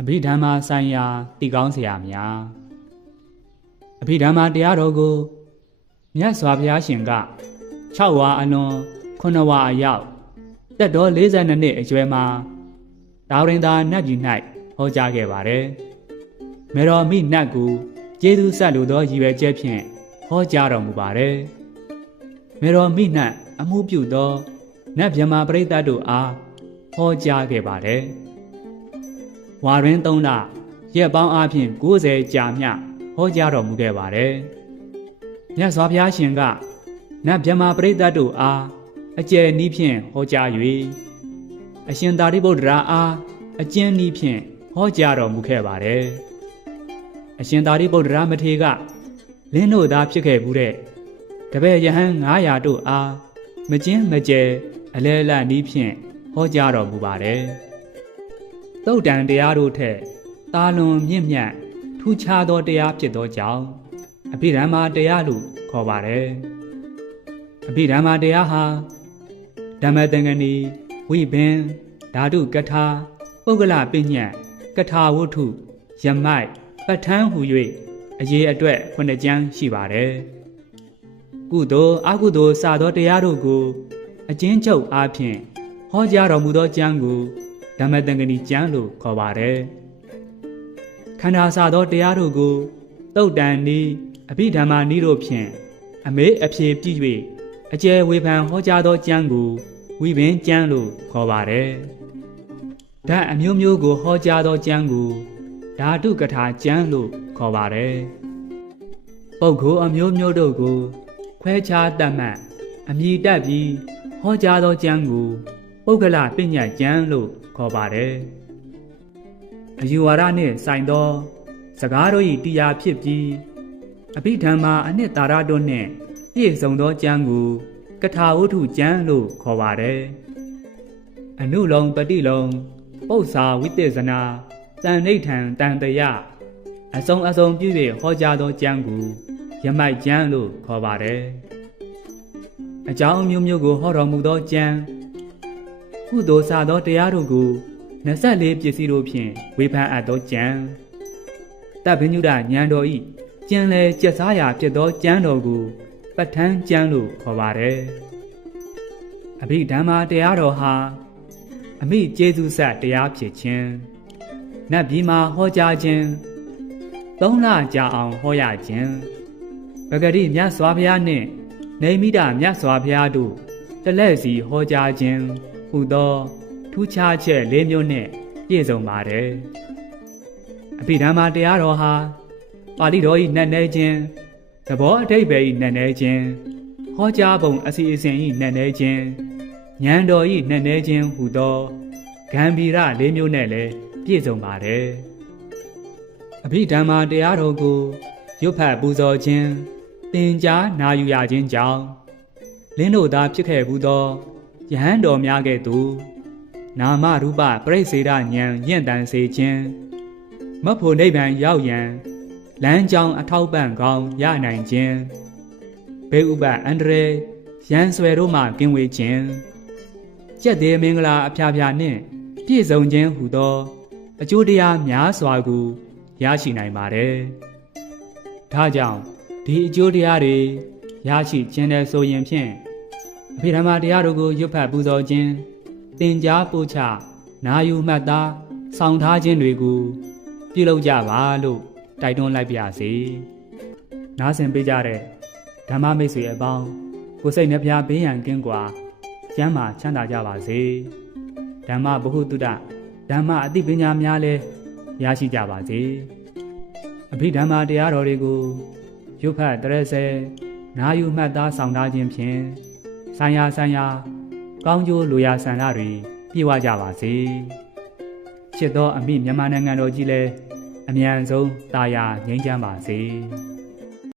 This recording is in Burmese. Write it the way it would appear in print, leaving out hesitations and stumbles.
အဘိဓမ္မာဆိုင်ရာတည်ကောင်းစရာများအဘိဓမ္မာတရားတော်ကိုမြတ်စွာဘုရားရှင်က6ဝါအလွန်9ဝါအရောက်တက်တော်42နှစ်အကျွဲမှာတာဝရင်သာနတ်ပြည်၌ဟောကြားခဲ့ပါတယ်။မေတော်မိနတ်ကိုကျေးဇူးဆက်လိုသောရည်ရွယ်ချက်ဖြင့်ဟောကြားတော်မူပါတယ်။မေတော်မိနတ်အမှုပြုသောနတ်မြမာပရိသတ်တို့အားဟောကြားခဲ့ပါတယ်။ဝါရင်း3လရက်ပေါင်းအားဖြင့်90ကြာမြဟောကြားတော်မူခဲ့ပါတယ်။မြတ်စွာဘုရားရှင်ကနတ်မြမာပရိသတ်တို့အားအကျယ်နည်းဖြင့်ဟောကြား၍အရှင်သာရိပုတ္တရာအားအကျဉ်းနည်းဖြင့်ဟောကြားတော်မူခဲ့ပါတယ်။အရှင်သာရိပုတ္တရာမထေရကလင်းတို့သားဖြစ်ခဲ့ဘူးတဲ့တပည့်ယဟန်900တို့အားမကျင်းမကျဲအလဲလနည်းဖြင့်ဟောကြားတော်မူပါတယ်။သုတ်တန်တရားတို့ထက်တာလွန်မြင့်မြတ်ထူးခြားသောတရားဖြစ်သောကြောင့်အဘိဓမ္မာတရားလို့ခေါ်ပါတယ်။အဘိဓမ္မာတရားဟာဓမ္မသင်္ကနီ ဝိဘင်ဓာတုကထာပုဂ္ဂလပညတ်ကထာဝတ္ထုယမိုက်ပဋ္ဌာန်းဟူ၍အရေးအတွက်9ကျမ်းရှိပါတယ်။ကုသိုလ်အကုသိုလ်စသောတရားတို့ကိုအကျဉ်းချုပ်အားဖြင့်ဟောကြားတော်မူသောကျမ်းကိုဓမ္မသင်္ကနီကျမ်းလို့ခေါ်ပါတယ်။ခန္ဓာစသောတရားတို့ကိုသုတ်တန်နည်းအဘိဓမ္မာနည်းတို့ဖြင့်အမေးအဖြေပြည့်၍အကျယ်ဝေဖန်ဟောကြားသောကျမ်းကိုဝိဘင်ကျမ်းလို့ခေါ်ပါတယ်။ဓာတ်အမျိုးမျိုးကိုဟောကြားသောကျမ်းကိုဓာတုကထာကျမ်းလို့ခေါ်ပါတယ်။ပုဂ္ဂိုလ်အမျိုးမျိုးတို့ကိုခွဲခြားတတ်မှတ်အမည်တပ်ပြီးဟောကြားသောကျမ်းကိုပုဂ္ဂလပညတ်ကျမ်းလို့ခေါ်ပါတယ်။အယူဝါဒနှင့်ဆိုင်သောစကားတို့၏တရားဖြစ်ပြီးအဘိဓမ္မာအနှစ်သာရတို့နှင့်ပြည့်စုံသောကျမ်းကိုကထာဝတ္ထုကျမ်းလို့ခေါ်ပါတယ်။အနုလုံပฏิလုံပု္ပ္ပာဝိသေသနာတန်ဋိဋ္ဌံတန်တယအစုံပြု၍ဟောကြားသောကျမ်းကိုယမိုက်ကျမ်းလို့ခေါ်ပါတယ်။အကြောင်းမျိုးမျိုးကိုဟောတော်မူသောကျမ်းကုသိုလ်စသောတရားတို့ကို24ပစ္စည်းတို့ဖြင့်ဝေဖန်အပ်သောကျမ်းတပ္ပညုတဉာဏ်တော်ဤကျမ်းလေကျက်စားရာဖြစ်သောကျမ်းတော်ကိုပဋ္ဌာန်းကျမ်းလို့ခေါ်ပါတယ်။အဘိဓမ္မာတရားတော်ဟာအမိကျေးဇူးဆက်တရားဖြစ်ခြင်းနတ်ပြည်မှာဟောကြားခြင်း3လကြာအောင်ဟောရခြင်းပဂတိမြတ်စွာဘုရားနှင့်နေမိတာမြတ်စွာဘုရားတို့တလက်စီဟောကြားခြင်းဟူသောထူးခြားချက်၄မျိုးနှင့်ပြည့်စုံပါတယ်။အဘိဓမ္မာတရားတော်ဟာပါဠိတော်၏နက်နဲခြင်းသဘောအဓိပ္ပာယ်၏နက်နဲခြင်းဟောကြားပုံအစီအစဉ်၏နက်နဲခြင်းဉာဏ်တော်၏နက်နဲခြင်းဟူသောဂံဗီရ၄မျိုးနဲ့လည်းပြည့်စုံပါတယ်။အဘိဓမ္မာတရားတော်ကိုရွတ်ဖတ်ပူဇော်ခြင်းသင်ကြားနာယူရခြင်းကြောင့်လင်းတို့သာဖြစ်ခဲ့ဘူးသောယဟန်တော်များကဲ့သို့နာမရူပပရိစ္ဆေဒဉာဏ်ရင့်တန်စေခြင်းမဖို့နိဗ္ဗာန်ရောက်ရန်လမ်းကြောင်းအထောက်ပံ့ကောင်းရနိုင်ခြင်းဘေးဥပအန္တရာယ်ရန်ဆွဲတို့မှကင်းဝေးခြင်းကျက်သေးမင်္ဂလာအဖျားဖျားနှင့်ပြည့်စုံခြင်းဟူသောအကျိုးတရားများစွာကိုရရှိနိုင်ပါတယ်။ဒါကြောင့်ဒီအကျိုးတရားတွေရရှိခြင်းနဲ့ဆိုရင်ဖြင့်အဘိဓမ္မာတရားတို့ကိုရွတ်ဖတ်ပူဇော်ခြင်းသင်ကြားပို့ချနာယူမှတ်သားဆောင်ထားခြင်းတွေကိုပြုလုပ်ကြပါလို့တိုက်တွန်းလိုက်ပါစေ။နားဆင်ပေးကြတဲ့ဓမ္မမိတ်ဆွေအပေါင်းကိုယ်စိတ်နှပြဘေးရန်ကင်းကွာကျမ်းမာချမ်းသာကြပါစေ။ဓမ္မဗဟုသုတဓမ္မအသိပညာများလည်းရရှိကြပါစေ။အဘိဓမ္မာတရားတော်တွေကိုရွတ်ဖတ်တရက်ဆဲနာယူမှတ်သားဆောင်ထားခြင်းဖြင့်ဆိုင်ရာကောင်းကျိုးလိုရာဆန္ဒတွေပြည့်ဝကြပါစေ။ချစ်သောအမိမြန်မာနိုင်ငံတော်ကြီးလည်းအမြန်ဆုံးတာယာငြိမ်းချမ်းပါစေ။